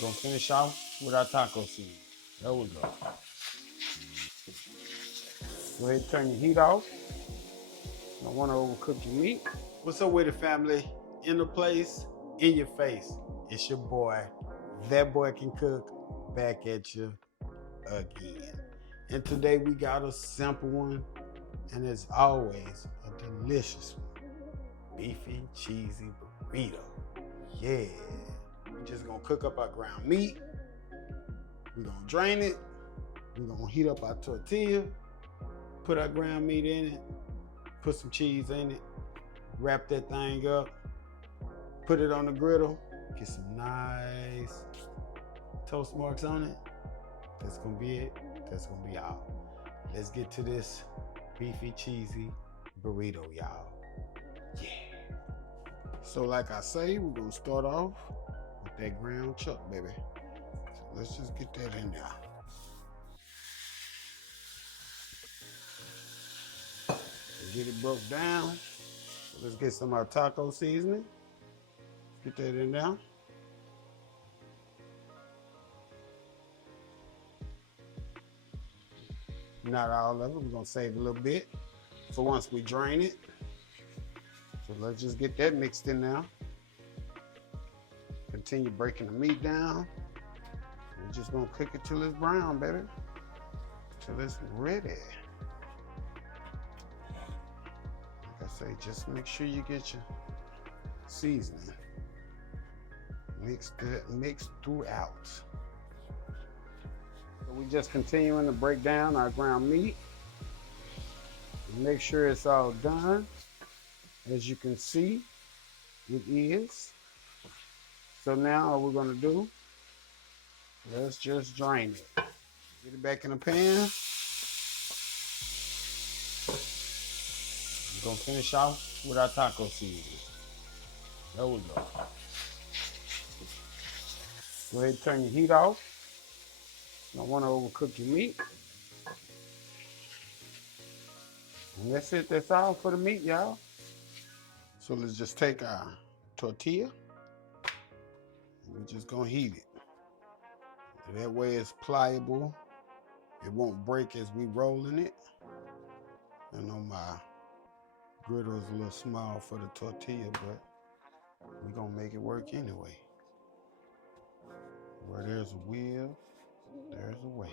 We're gonna finish off with our taco seasoning. There we go. Go ahead and turn your heat off. Don't want to overcook your meat. What's up with it, family? In the place, in your face. It's your boy. That boy can cook. Back at you again. And today we got a simple one, and as always, a delicious one. Beefy, cheesy burrito. Yeah. We're just gonna cook up our ground meat. We're gonna drain it. We're gonna heat up our tortilla. Put our ground meat in it. Put some cheese in it. Wrap that thing up. Put it on the griddle. Get some nice toast marks on it. That's gonna be it. That's gonna be all. Let's get to this beefy, cheesy burrito, y'all. Yeah. So like I say, we're gonna start off with that ground chuck, baby. So let's just get that in there. Get it broke down. So let's get some of our taco seasoning. Get that in there. Not all of it. We're gonna save a little bit for once we drain it. So let's just get that mixed in now. Continue breaking the meat down. We're just gonna cook it till it's brown, baby. Till it's ready. Like I say, just make sure you get your seasoning mixed throughout. So we're just continuing to break down our ground meat. Make sure it's all done. As you can see, it is. So now all we're gonna do, let's just drain it. Get it back in the pan. We're gonna finish off with our taco seasoning. There we go. Go ahead and turn your heat off. Don't want to overcook your meat. And that's it. That's all for the meat, y'all. So let's just take our tortilla and we're just gonna heat it. That way it's pliable. It won't break as we rolling it. I know my griddle is a little small for the tortilla, but we're gonna make it work anyway. Where there's a will, there's a way.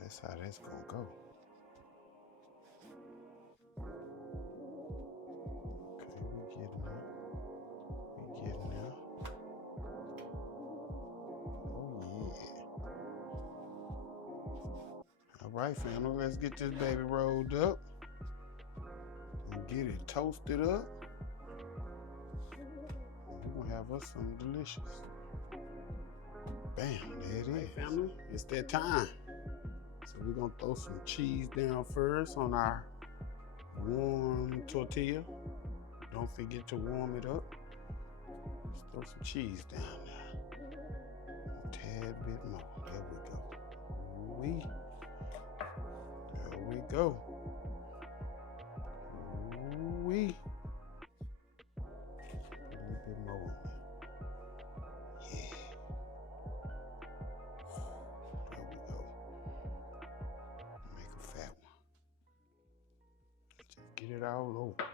That's how that's gonna go. Okay, we getting there. Oh yeah. All right, family, let's get this baby rolled up and get it toasted up. We're gonna have us something delicious. Bam, there it is. Family, it's that time. So we're gonna throw some cheese down first on our warm tortilla. Don't forget to warm it up. Let's throw some cheese down there. A tad bit more. There we go. There we go. Ooh-wee. A little bit more on there. Yeah. There we go. Make a fat one. Just get it all over.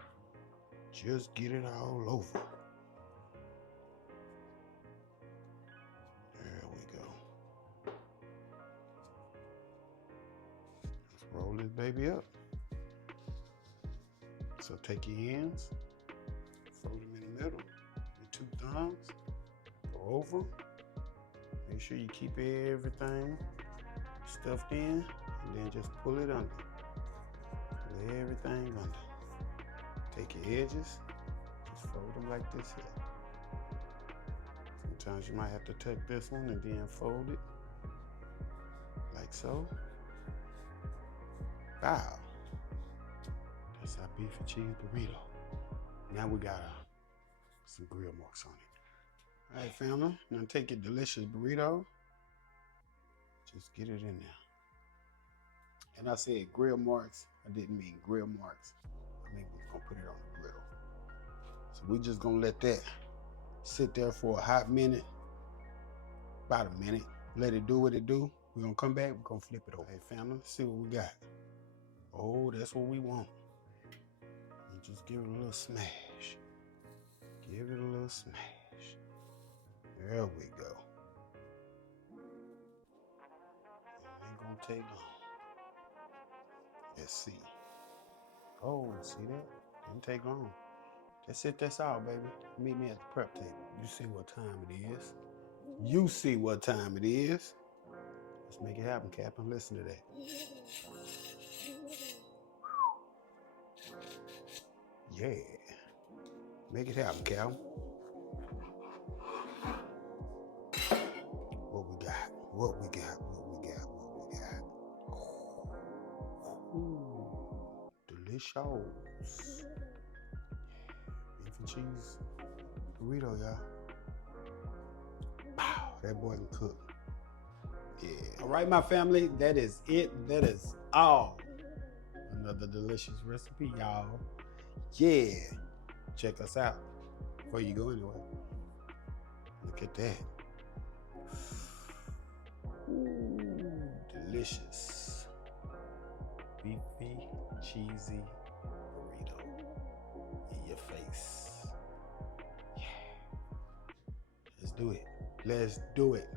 Just get it all over. There we go. Let's roll this baby up. So take your hands, fold them in the middle, your two thumbs, go over. Make sure you keep everything stuffed in, and then just pull it under. Pull everything under. Take your edges, just fold them like this here. Sometimes you might have to tuck this one and then fold it, like so. Wow. That's our beef and cheese burrito. Now we got some grill marks on it. All right, family, now take your delicious burrito. Just get it in there. And I said grill marks, I didn't mean grill marks. I mean we're gonna put it on the griddle. So we're just gonna let that sit there for a hot minute, about a minute. Let it do what it do. We're gonna come back, we're gonna flip it over. Hey family, let's see what we got. Oh, that's what we want. And just give it a little smash. Give it a little smash. There we go. It ain't gonna take long. Let's see. Oh, see that? Didn't take long. That's it, that's all, baby. Meet me at the prep table. You see what time it is. You see what time it is. Let's make it happen, Captain. Listen to that. Yeah. Make it happen, Captain. What we got? What we got? What we got? What we got? Ooh, delicious. Beef and cheese burrito, y'all. Wow, that boy can cook. Yeah. All right, my family, that is it. That is all. Another delicious recipe, y'all. Yeah. Check us out before you go anywhere. Look at that. Ooh, delicious. Beefy, cheesy burrito in your face. Yeah. Let's do it. Let's do it.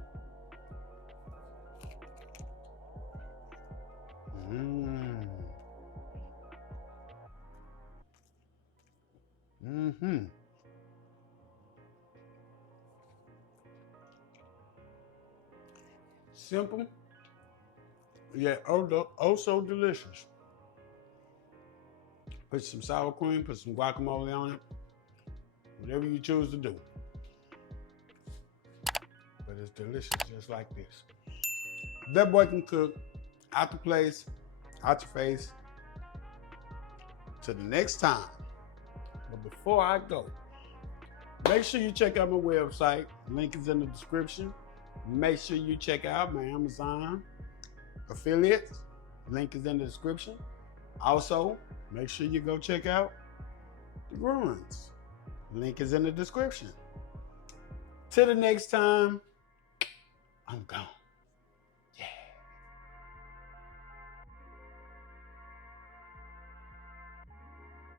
Simple, yet oh so delicious. Put some sour cream, put some guacamole on it. Whatever you choose to do. But it's delicious just like this. That boy can cook. Out the place, out your face. Till the next time. But before I go, make sure you check out my website. Link is in the description. Make sure you check out my Amazon affiliates. Link is in the description. Also, make sure you go check out the Gruns. Link is in the description. Till the next time, I'm gone.